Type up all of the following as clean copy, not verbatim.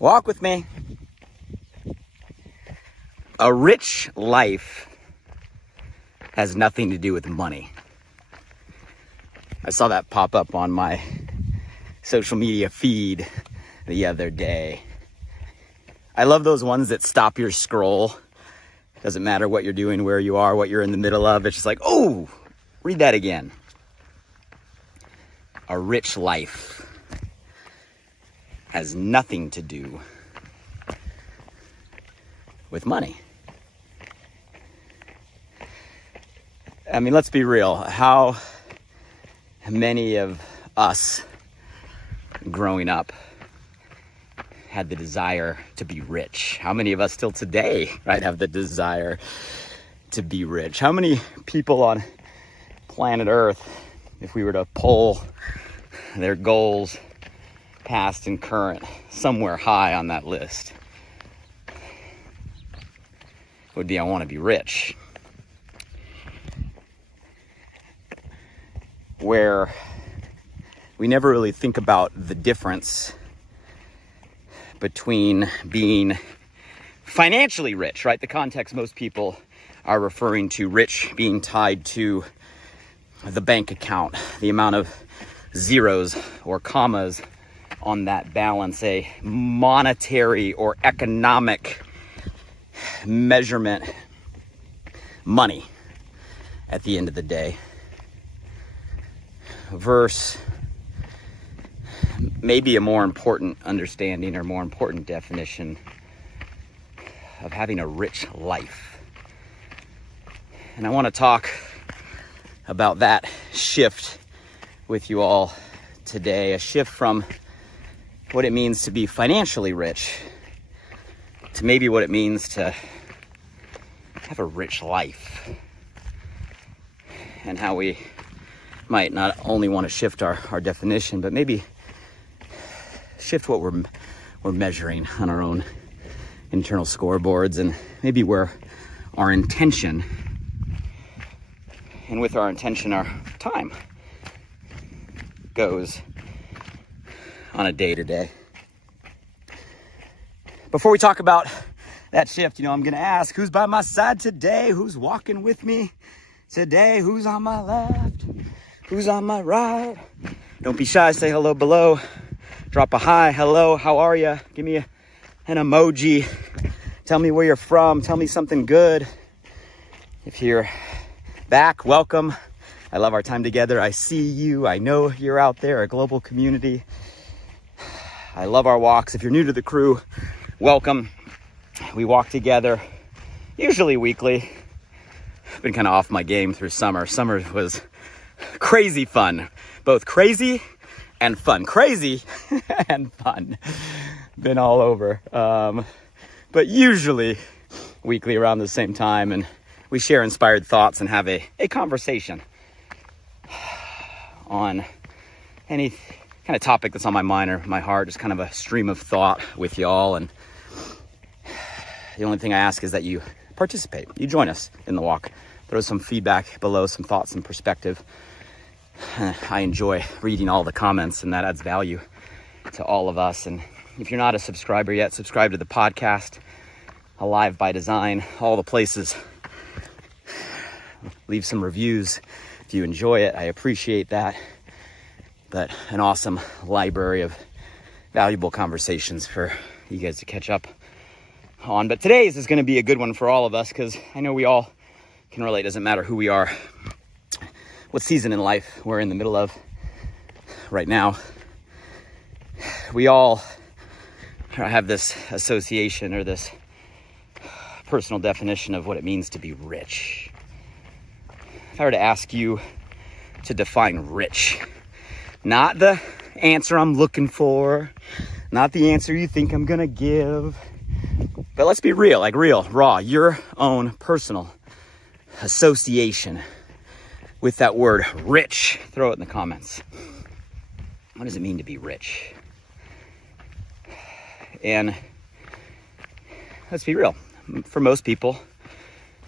Walk with me. A rich life has nothing to do with money. I saw that pop up on my social media feed the other day. I love those ones that stop your scroll. Doesn't matter what you're doing, where you are, what you're in the middle of. It's just like, oh, read that again. A rich life has nothing to do with money. I mean, let's be real. How many of us growing up had the desire to be rich? How many of us still today, right, have the desire to be rich? How many people on planet Earth, if we were to poll their goals, past and current, somewhere high on that list, would be, I want to be rich. Where we never really think about the difference between being financially rich, right? The context most people are referring to rich being tied to the bank account, the amount of zeros or commas on that balance, a monetary or economic measurement, money at the end of the day, versus maybe a more important understanding or more important definition of having a rich life. And I want to talk about that shift with you all today, a shift from what it means to be financially rich to maybe what it means to have a rich life, and how we might not only want to shift our definition, but maybe shift what we're measuring on our own internal scoreboards, and maybe where our intention, and with our intention, our time goes on a day-to-day. Before we talk about that shift, I'm going to ask, who's by my side today? Who's walking with me today? Who's on my left? Who's on my right? Don't be shy. Say hello below. Drop a hi. Hello. How are you? Give me an emoji. Tell me where you're from. Tell me something good. If you're back, welcome. I love our time together. I see you. I know you're out there, a global community. I love our walks. If you're new to the crew, welcome. We walk together, usually weekly. I've been kind of off my game through summer. Summer was crazy fun, both crazy and fun. Crazy and fun. Been all over. But usually weekly around the same time, and we share inspired thoughts and have a conversation on any kind of topic that's on my mind or my heart, just kind of a stream of thought with y'all. And the only thing I ask is that you participate, you join us in the walk, throw some feedback below, some thoughts and perspective. I enjoy reading all the comments, and that adds value to all of us. And if you're not a subscriber yet, subscribe to the podcast, Alive by Design, all the places. Leave some reviews if you enjoy it. I appreciate that. But an awesome library of valuable conversations for you guys to catch up on. But today's is going to be a good one for all of us, because I know we all can relate. Doesn't matter who we are, what season in life we're in the middle of right now. We all have this association or this personal definition of what it means to be rich. If I were to ask you to define rich, not the answer I'm looking for, not the answer you think I'm gonna give, but let's be real, like real, raw, your own personal association with that word rich. Throw it in the comments. What does it mean to be rich? And let's be real, for most people,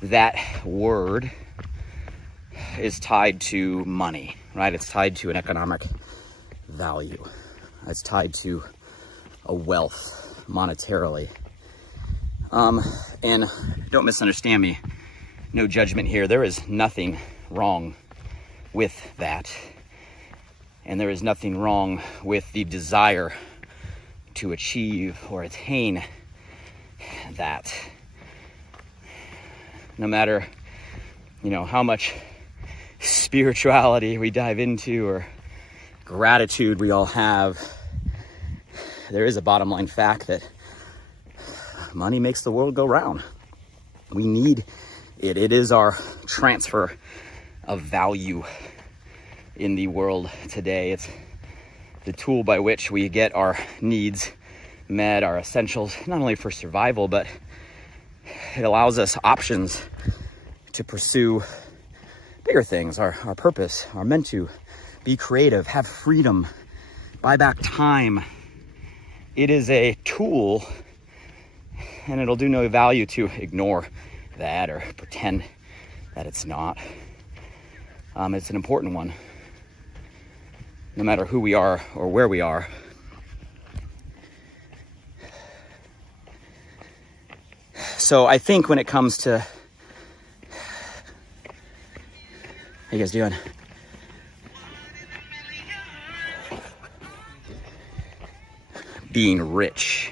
that word is tied to money, right? It's tied to an economic value. It's tied to a wealth monetarily. And don't misunderstand me, no judgment here. There is nothing wrong with that. And there is nothing wrong with the desire to achieve or attain that. No matter, how much spirituality we dive into or gratitude we all have, there is a bottom line fact that money makes the world go round. We need it. It is our transfer of value in the world today. It's the tool by which we get our needs met, our essentials, not only for survival, but it allows us options to pursue bigger things, our purpose, our meant to be creative, have freedom, buy back time. It is a tool, and it'll do no value to ignore that or pretend that it's not. It's an important one, no matter who we are or where we are. So I think when it comes to, how you guys doing? Being rich,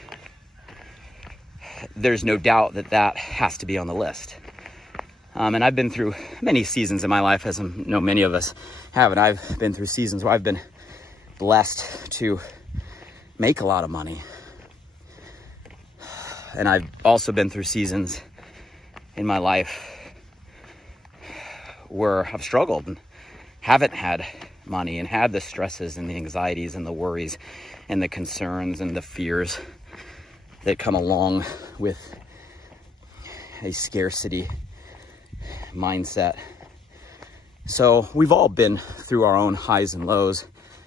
there's no doubt that has to be on the list. And I've been through many seasons in my life, as many of us have, and I've been through seasons where I've been blessed to make a lot of money. And I've also been through seasons in my life where I've struggled and haven't had money and had the stresses and the anxieties and the worries and the concerns and the fears that come along with a scarcity mindset. So we've all been through our own highs and lows.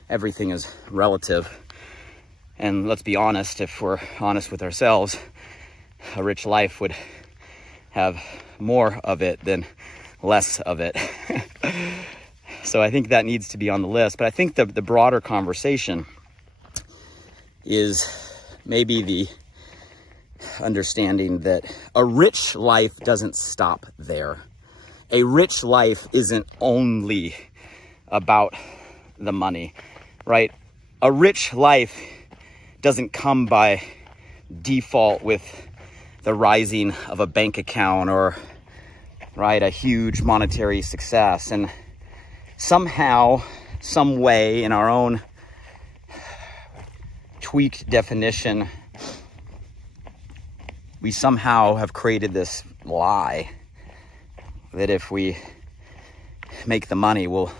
Everything is relative. And let's be honest, if we're honest with ourselves, a rich life would have more of it than less of it. So I think that needs to be on the list. But I think the broader conversation is maybe the understanding that a rich life doesn't stop there. A rich life isn't only about the money, right? A rich life doesn't come by default with the rising of a bank account or, right, a huge monetary success. And somehow, some way, in our own tweaked definition, we somehow have created this lie that if we make the money, we'll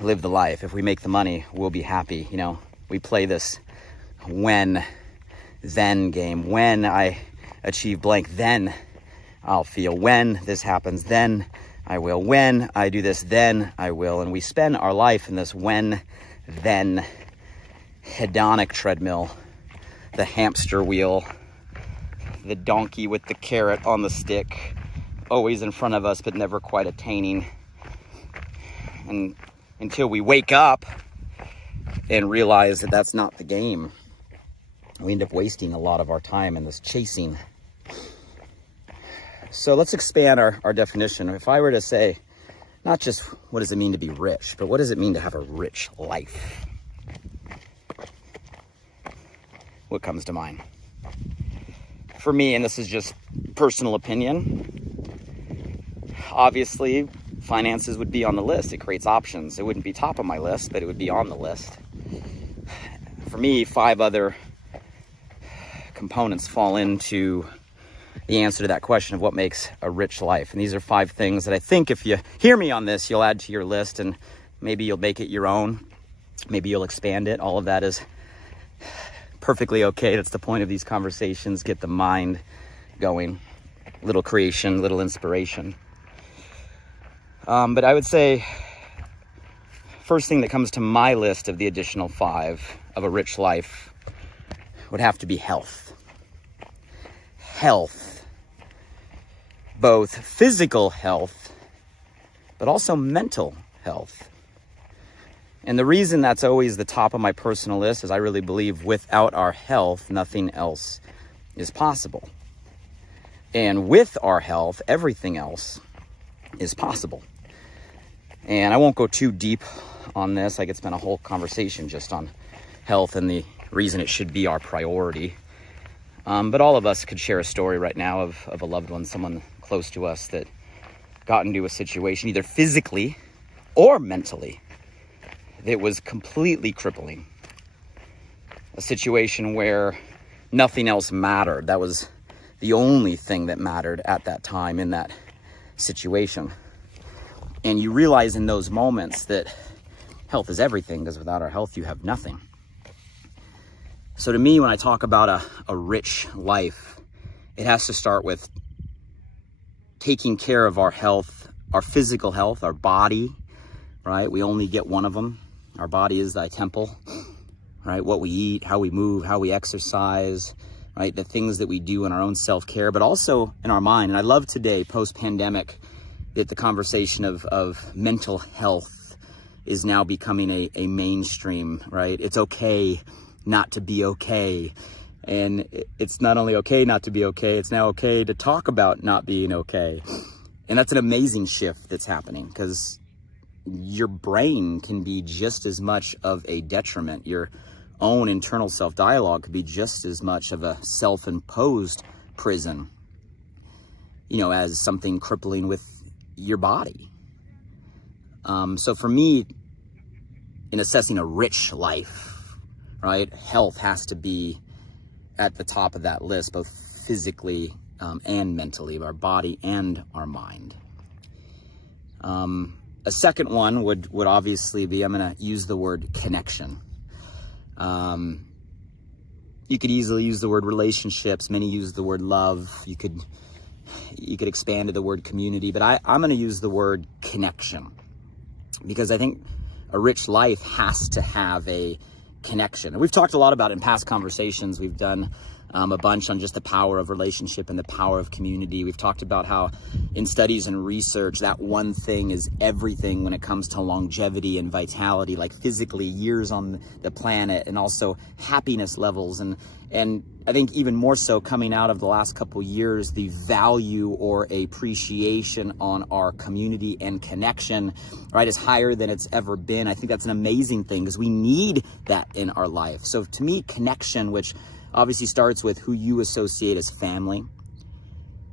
live the life. If we make the money, we'll be happy. We play this when-then game. When I achieve blank, then I'll feel. When this happens, then I will. When I do this, then I will. And we spend our life in this when-then hedonic treadmill, the hamster wheel, the donkey with the carrot on the stick, always in front of us, but never quite attaining. And until we wake up and realize that that's not the game, we end up wasting a lot of our time in this chasing. So let's expand our definition. If I were to say, not just what does it mean to be rich, but what does it mean to have a rich life? What comes to mind? For me, and this is just personal opinion, obviously finances would be on the list. It creates options. It wouldn't be top of my list, but it would be on the list. For me, 5 other components fall into the answer to that question of what makes a rich life. And these are 5 things that I think if you hear me on this, you'll add to your list, and maybe you'll make it your own. Maybe you'll expand it. All of that is perfectly okay. That's the point of these conversations. Get the mind going. Little creation, little inspiration. But I would say first thing that comes to my list of the additional 5 of a rich life would have to be health. Health. Both physical health, but also mental health. And the reason that's always the top of my personal list is I really believe without our health, nothing else is possible. And with our health, everything else is possible. And I won't go too deep on this. I could spend a whole conversation just on health and the reason it should be our priority. But all of us could share a story right now of a loved one, someone close to us that got into a situation, either physically or mentally, that was completely crippling. A situation where nothing else mattered. That was the only thing that mattered at that time in that situation. And you realize in those moments that health is everything, because without our health, you have nothing. So to me, when I talk about a rich life, it has to start with taking care of our health, our physical health, our body, right? We only get one of them. Our body is thy temple, right? What we eat, how we move, how we exercise, right? The things that we do in our own self-care, but also in our mind. And I love today, post-pandemic, that the conversation of mental health is now becoming a mainstream, right? It's okay not to be okay. And it's not only okay not to be okay, it's now okay to talk about not being okay. And that's an amazing shift that's happening, because your brain can be just as much of a detriment. Your own internal self-dialogue could be just as much of a self-imposed prison, as something crippling with your body. So for me, in assessing a rich life, right, health has to be at the top of that list, both physically and mentally, our body and our mind. A second one would obviously be, I'm going to use the word connection. You could easily use the word relationships. Many use the word love. You could expand to the word community, but I'm going to use the word connection, because I think a rich life has to have a connection. And we've talked a lot about it in past conversations. We've done a bunch on just the power of relationship and the power of community. We've talked about how in studies and research, that one thing is everything when it comes to longevity and vitality, like physically years on the planet, and also happiness levels. And I think even more so coming out of the last couple years, the value or appreciation on our community and connection, right, is higher than it's ever been. I think that's an amazing thing, because we need that in our life. So to me, connection, which obviously starts with who you associate as family.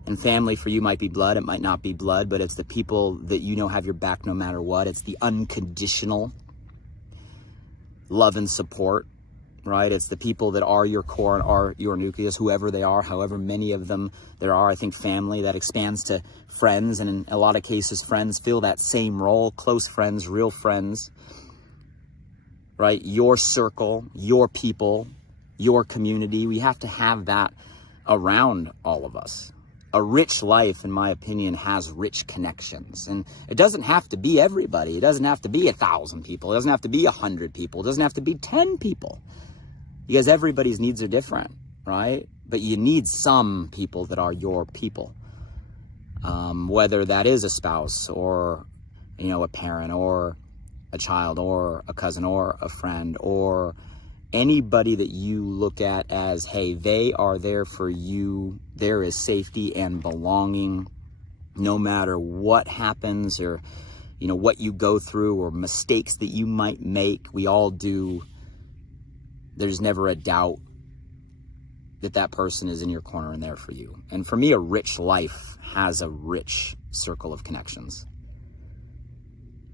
And family for you might be blood, it might not be blood, but it's the people that have your back no matter what. It's the unconditional love and support, right? It's the people that are your core and are your nucleus, whoever they are, however many of them there are. I think family, that expands to friends, and in a lot of cases, friends fill that same role, close friends, real friends, right? Your circle, your people, your community. We have to have that around all of us. A rich life, in my opinion, has rich connections. And it doesn't have to be everybody. It doesn't have to be 1,000 people. It doesn't have to be 100 people. It doesn't have to be 10 people. Because everybody's needs are different, right? But you need some people that are your people. Whether that is a spouse or, a parent or a child or a cousin or a friend or anybody that you look at as, hey, they are there for you. There is safety and belonging no matter what happens or, what you go through or mistakes that you might make. We all do. There's never a doubt that person is in your corner and there for you. And for me, a rich life has a rich circle of connections.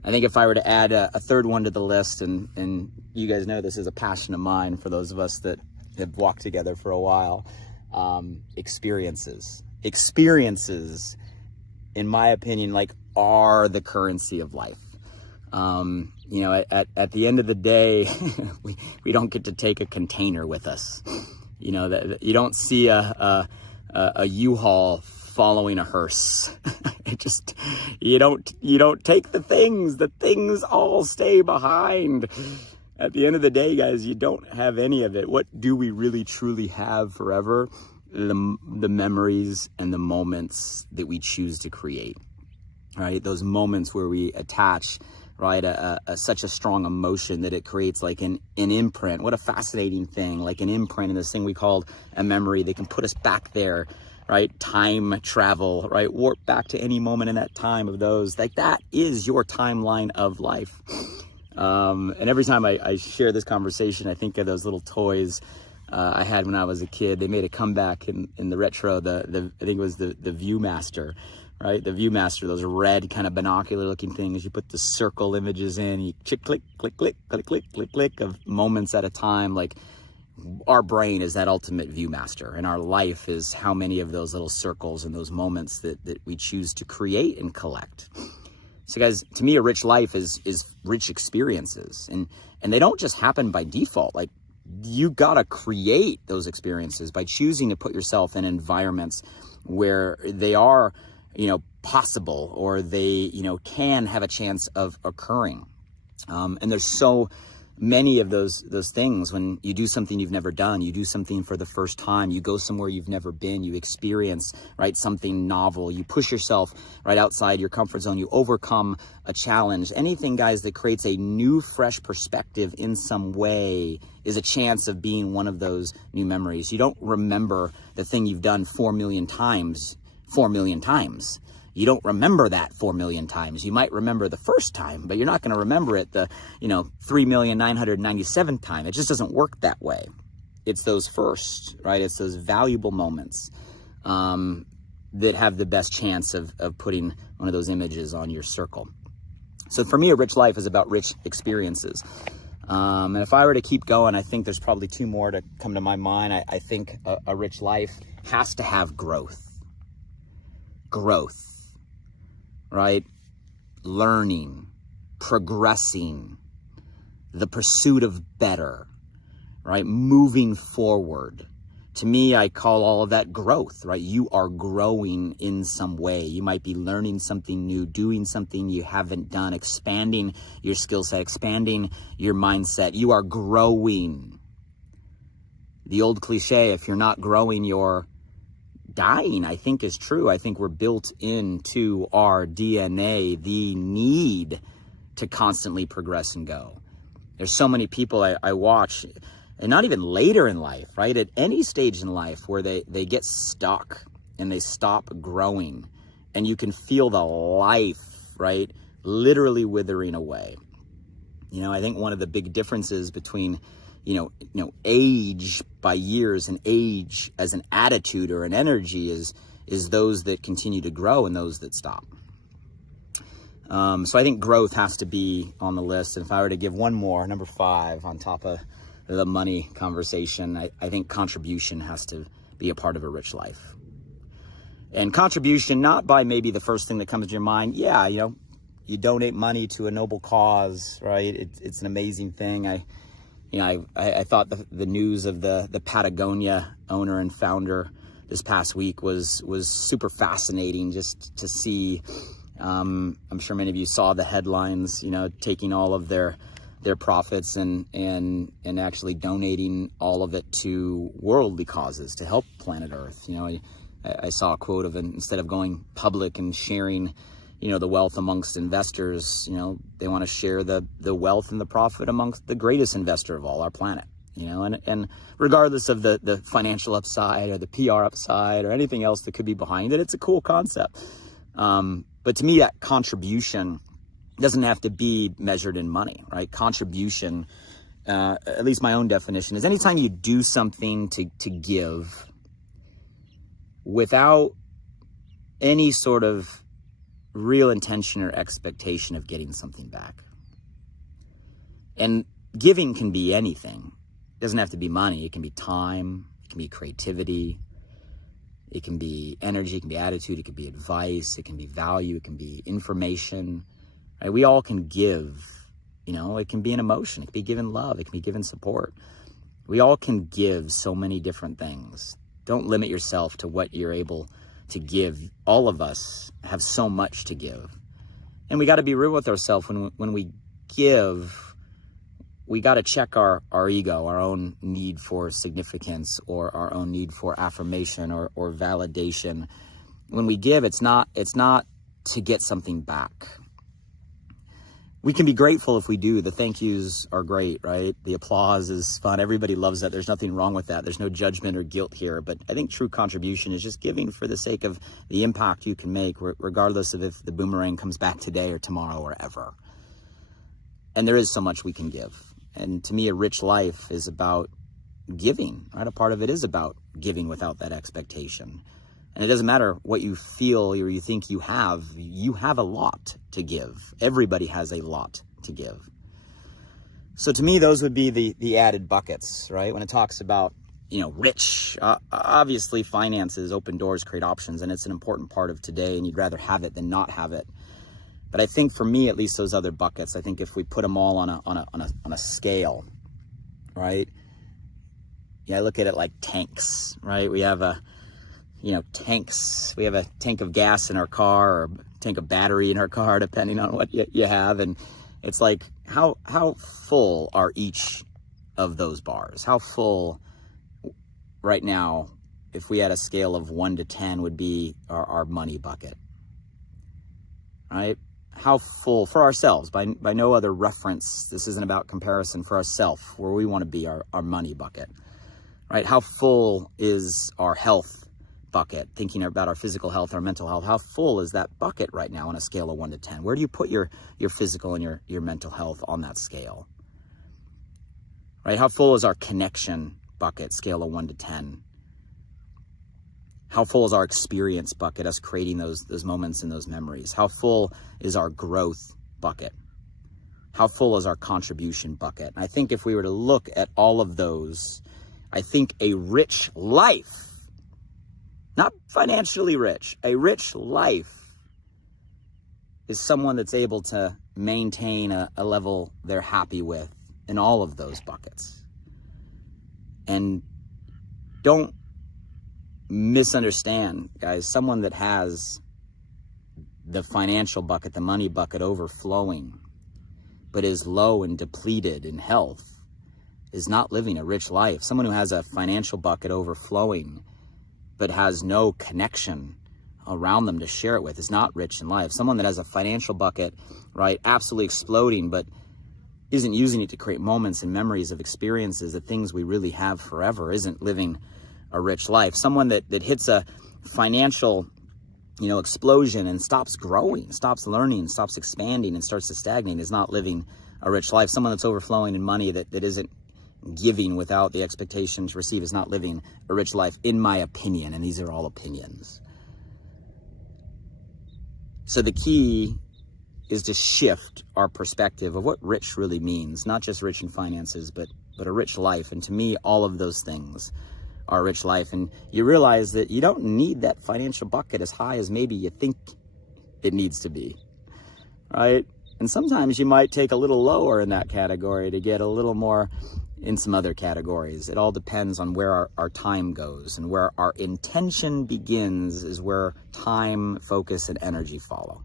I think if I were to add a third one to the list, and you guys know this is a passion of mine for those of us that have walked together for a while, experiences. Experiences, in my opinion, are the currency of life. At the end of the day, we don't get to take a container with us. That you don't see a U-Haul following a hearse. You don't take the things all stay behind. At the end of the day, guys, you don't have any of it. What do we really truly have forever? The memories and the moments that we choose to create, right? Those moments where we attach right? Such a strong emotion that it creates like an imprint. What a fascinating thing, like an imprint in this thing we call a memory that can put us back there, right? Time travel, right? Warp back to any moment in that time of those. Like that is your timeline of life. And every time I share this conversation, I think of those little toys I had when I was a kid. They made a comeback in the retro, I think it was the Viewmaster, right? The Viewmaster, those red kind of binocular looking things. You put the circle images in, you click, click, click, click, click, click, click, click of moments at a time. Like our brain is that ultimate Viewmaster, and our life is how many of those little circles and those moments that we choose to create and collect. So guys, to me, a rich life is rich experiences, and they don't just happen by default. Like you gotta create those experiences by choosing to put yourself in environments where they are, possible, or they, can have a chance of occurring. And there's so many of those things. When you do something you've never done, you do something for the first time, you go somewhere you've never been, you experience, right, something novel, you push yourself right outside your comfort zone, you overcome a challenge. Anything, guys, that creates a new, fresh perspective in some way is a chance of being one of those new memories. You don't remember the thing you've done 4 million times. You don't remember that 4 million times. You might remember the first time, but you're not going to remember it the 3,997th time. It just doesn't work that way. It's those first, right? It's those valuable moments that have the best chance of putting one of those images on your circle. So for me, a rich life is about rich experiences. And if I were to keep going, I think there's probably 2 more to come to my mind. I think a rich life has to have growth, right? Learning, progressing, the pursuit of better, right? Moving forward. To me, I call all of that growth, right? You are growing in some way. You might be learning something new, doing something you haven't done, expanding your skill set, expanding your mindset. You are growing. The old cliche, if you're not growing, you're dying, I think is true. I think we're built into our DNA the need to constantly progress and go. There's so many people I watch, and not even later in life, right? At any stage in life where they get stuck and they stop growing, and you can feel the life, right, literally withering away. I think one of the big differences between age by years and age as an attitude or an energy is those that continue to grow and those that stop. So I think growth has to be on the list. And if I were to give one more, number 5, on top of the money conversation, I think contribution has to be a part of a rich life. And contribution, not by maybe the first thing that comes to your mind. Yeah, you donate money to a noble cause, right? It's an amazing thing. I thought the news of the Patagonia owner and founder this past week was super fascinating just to see. I'm sure many of you saw the headlines, taking all of their profits and actually donating all of it to worldly causes to help planet Earth. I saw a quote of instead of going public and sharing the wealth amongst investors, they want to share the wealth and the profit amongst the greatest investor of all, our planet, and regardless of the financial upside or the PR upside or anything else that could be behind it, it's a cool concept. But to me, that contribution doesn't have to be measured in money, right? Contribution, at least my own definition, is anytime you do something to give without any sort of real intention or expectation of getting something back. And giving can be anything. It doesn't have to be money. It can be time. It can be creativity. It can be energy. It can be attitude. It can be advice. It can be value. It can be information. Right? We all can give. It can be an emotion. It can be given love. It can be given support. We all can give so many different things. Don't limit yourself to what you're able to give. All of us have so much to give. And we got to be real with ourselves when we give. We got to check our ego, our own need for significance or our own need for affirmation or validation. When we give, it's not to get something back. we can be grateful if we do. The thank yous are great, right? The applause is fun. Everybody loves that. There's nothing wrong with that. There's no judgment or guilt here. But I think true contribution is just giving for the sake of the impact you can make, regardless of if the boomerang comes back today or tomorrow or ever. And there is so much we can give. And to me, a rich life is about giving, right? A part of it is about giving without that expectation. And it doesn't matter what you feel or you think you have a lot to give. Everybody has a lot to give. So to me, those would be the added buckets, right? When it talks about, rich, obviously finances, open doors, create options, and it's an important part of today, and you'd rather have it than not have it. But I think for me, at least those other buckets, I think if we put them all on a scale, right? Yeah, I look at it like tanks, right? We have tanks. We have a tank of gas in our car or a tank of battery in our car, depending on what you have. And it's like, how full are each of those bars? How full right now, if we had a scale of 1 to 10, would be our money bucket, right? How full for ourselves, by no other reference, this isn't about comparison, for ourselves, where we want to be, our money bucket, right? How full is our health bucket, thinking about our physical health, our mental health? How full is that bucket right now on a scale of 1 to 10? Where do you put your physical and your mental health on that scale, right? How full is our connection bucket, scale of 1 to 10? How full is our experience bucket, us creating those moments and those memories? How full is our growth bucket? How full is our contribution bucket? And I think if we were to look at all of those, I think a rich life, not financially rich, a rich life is someone that's able to maintain a level they're happy with in all of those buckets. And don't misunderstand, guys. Someone that has the financial bucket, the money bucket overflowing, but is low and depleted in health, is not living a rich life. Someone who has a financial bucket overflowing, but has no connection around them to share it with, is not rich in life. Someone that has a financial bucket, right, absolutely exploding, but isn't using it to create moments and memories of experiences, the things we really have forever, isn't living a rich life. Someone that hits a financial, explosion and stops growing, stops learning, stops expanding, and starts to stagnate is not living a rich life. Someone that's overflowing in money that isn't giving without the expectation to receive is not living a rich life, in my opinion. And these are all opinions. So the key is to shift our perspective of what rich really means, not just rich in finances, but a rich life. And to me, all of those things are a rich life. And you realize that you don't need that financial bucket as high as maybe you think it needs to be, right? And sometimes you might take a little lower in that category to get a little more in some other categories. It all depends on where our time goes, and where our intention begins is where time, focus, and energy follow.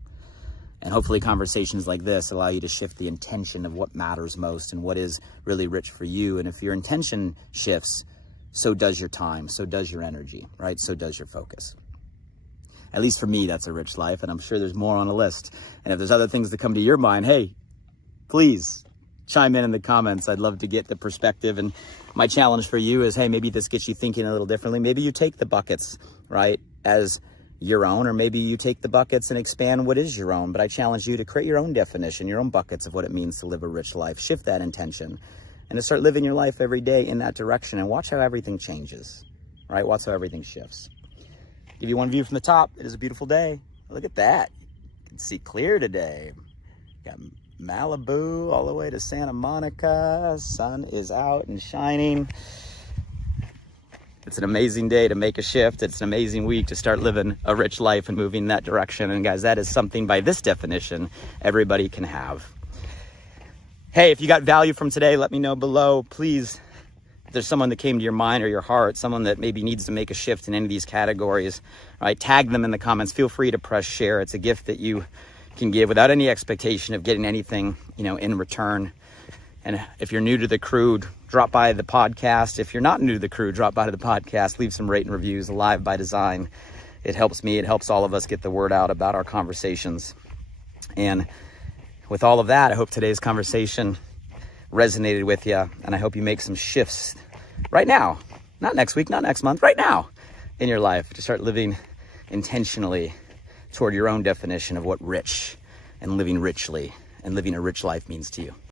And hopefully conversations like this allow you to shift the intention of what matters most and what is really rich for you. And if your intention shifts, so does your time, so does your energy, right? So does your focus. At least for me, that's a rich life, and I'm sure there's more on the list. And if there's other things that come to your mind, hey, please chime in the comments. I'd love to get the perspective. And my challenge for you is, hey, maybe this gets you thinking a little differently. Maybe you take the buckets, right, as your own, or maybe you take the buckets and expand what is your own. But I challenge you to create your own definition, your own buckets of what it means to live a rich life. Shift that intention and to start living your life every day in that direction, and watch how everything changes, right? Watch how everything shifts. Give you one view from the top. It is a beautiful day. Look at that. You can see clear today. Got Malibu all the way to Santa Monica. Sun is out and shining. It's an amazing day to make a shift. It's an amazing week to start living a rich life and moving in that direction. And guys, that is something by this definition everybody can have. Hey, if you got value from today, let me know below. Please, if there's someone that came to your mind or your heart, someone that maybe needs to make a shift in any of these categories, right? Tag them in the comments. Feel free to press share. It's a gift that you can give without any expectation of getting anything, in return. And if you're new to the crew, drop by the podcast. If you're not new to the crew, drop by to the podcast. Leave some rate and reviews. Live by design. It helps me. It helps all of us get the word out about our conversations. And with all of that, I hope today's conversation resonated with you, and I hope you make some shifts right now, not next week, not next month, right now in your life, to start living intentionally toward your own definition of what rich and living richly and living a rich life means to you.